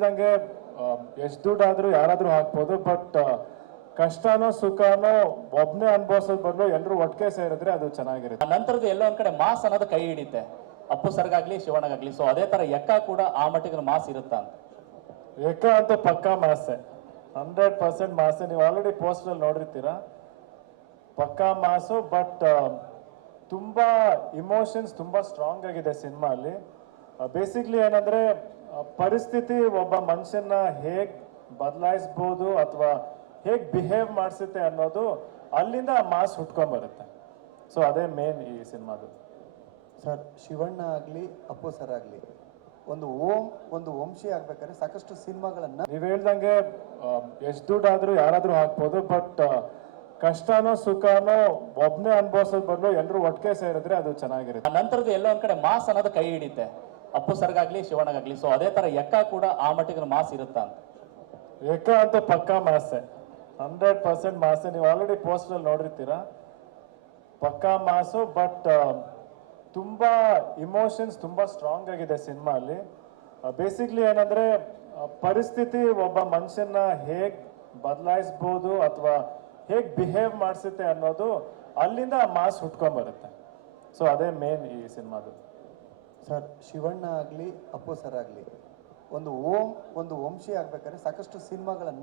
ಹೇಳ್ದಂಗೆ ಎಷ್ಟು ದುಡ್ಡಾದ್ರೂ ಯಾರಾದ್ರೂ ಹಾಕ್ಬೋದು, ಬಟ್ ಕಷ್ಟನೋ ಸುಖನೋ ಒಬ್ನೇ ಅನುಭವಿಸೋದ್ ಬದಲು ಎಲ್ಲರೂ ಒಟ್ಟಿಗೆ ಸೇರಿದ್ರೆ ಅದು ಚೆನ್ನಾಗಿರುತ್ತೆ. ನಂತರದ ಎಲ್ಲೋ ಒಂದ್ ಕಡೆ ಮಾಸ್ ಅನ್ನೋದು ಕೈ ಹಿಡಿತೆ, ಅಪ್ಪು ಸರ್ಗಾಗ್ಲಿ ಶಿವಣ್ಣಗಾಗ್ಲಿ. ಸೊ ಅದೇ ತರ ಎಕ್ಕ ಕೂಡ ಆ ಮಟ್ಟಿಗೆ ಮಾಸ್ ಇರುತ್ತಾ ಅಂತ. ಎಕ್ಕ ಅಂತೂ ಪಕ್ಕಾ ಮಾಸೆ, 100% ಮಾಸೆ. ನೀವು ಆಲ್ರೆಡಿ ಪೋಸ್ಟರ್ ನೋಡಿರ್ತೀರಾ, ಪಕ್ಕಾ ಮಾಸು. ಬಟ್ ತುಂಬಾ ಇಮೋಷನ್ಸ್ ತುಂಬಾ ಸ್ಟ್ರಾಂಗ್ ಆಗಿದೆ ಸಿನಿಮಾ ಅಲ್ಲಿ. ಬೇಸಿಕ್ಲಿ ಏನಂದ್ರೆ ಪರಿಸ್ಥಿತಿ ಒಬ್ಬ ಮನುಷ್ಯನ ಹೇಗ್ ಬದಲಾಯಿಸ್ಬೋದು ಅಥವಾ ಹೇಗ್ ಬಿಹೇವ್ ಮಾಡಿಸುತ್ತೆ ಅನ್ನೋದು ಅಲ್ಲಿಂದ ಮಾಸ್ ಹುಟ್ಕೊಂಡ್ ಬರುತ್ತೆ. ಸೊ ಅದೇ ಮೇನ್ ಈ ಸಿನಿಮಾದು. ಸರ್, ಶಿವಣ್ಣ ಆಗಲಿ ಅಪ್ಪು ಸರ್ ಆಗಲಿ ಒಂದು ವಂಶಿ ಆಗ್ಬೇಕಾದ್ರೆ ಸಾಕಷ್ಟು ಸಿನಿಮಾಗಳನ್ನ ನೀವ್ ಹೇಳ್ದಂಗೆ ಎಷ್ಟು ದುಡ್ಡಾದ್ರೂ ಯಾರಾದ್ರೂ ಹಾಕ್ಬೋದು, ಬಟ್ ಕಷ್ಟನೋ ಸುಖನೋ ಒಬ್ನೇ ಅನುಭವಿಸೋದ್ ಬದಲು ಎಲ್ಲರೂ ಒಟ್ಟಿಗೆ ಸೇರಿದ್ರೆ ಅದು ಚೆನ್ನಾಗಿರುತ್ತೆ. ನಂತರದ ಎಲ್ಲೋ ಒಂದ್ ಕಡೆ ಮಾಸ್ ಅನ್ನೋದು ಕೈ ಹಿಡಿತೆ, ಅಪ್ಪು ಸರ್ಗಾಗ್ಲಿ ಶಿವಣ್ಣಗಾಗ್ಲಿ. ಸೊ ಅದೇ ತರ ಎಕ್ಕ ಕೂಡ ಆ ಮಟ್ಟಿಗೆ ಮಾಸ್ ಇರುತ್ತಾ ಅಂತ. ಎಕ್ಕ ಅಂತೂ ಪಕ್ಕಾ ಮಾಸೆ, 100% ಮಾಸೆ. ನೀವು ಆಲ್ರೆಡಿ ಪೋಸ್ಟರ್ ನೋಡಿರ್ತೀರಾ, ಪಕ್ಕಾ ಮಾಸು. ಬಟ್ ತುಂಬಾ ಇಮೋಷನ್ಸ್ ತುಂಬಾ ಸ್ಟ್ರಾಂಗ್ ಆಗಿದೆ ಸಿನಿಮಾ ಅಲ್ಲಿ. ಬೇಸಿಕ್ಲಿ ಏನಂದ್ರೆ ಪರಿಸ್ಥಿತಿ ಒಬ್ಬ ಮನುಷ್ಯನ ಹೇಗ್ ಬದಲಾಯಿಸ್ಬೋದು ಅಥವಾ ಹೇಗ್ ಬಿಹೇವ್ ಮಾಡಿಸುತ್ತೆ ಅನ್ನೋದು ಅಲ್ಲಿಂದ ಮಾಸ್ ಹುಟ್ಕೊಂಡ್ ಬರುತ್ತೆ. ಸೊ ಅದೇ ಮೇನ್ ಈ ಸಿನಿಮಾದು. ಸರ್, ಶಿವಣ್ಣ ಆಗಲಿ ಅಪ್ಪು ಸರ್ ಆಗಲಿ ಒಂದು ವಂಶಿ ಆಗ್ಬೇಕಾದ್ರೆ ಸಾಕಷ್ಟು ಸಿನಿಮಾಗಳನ್ನ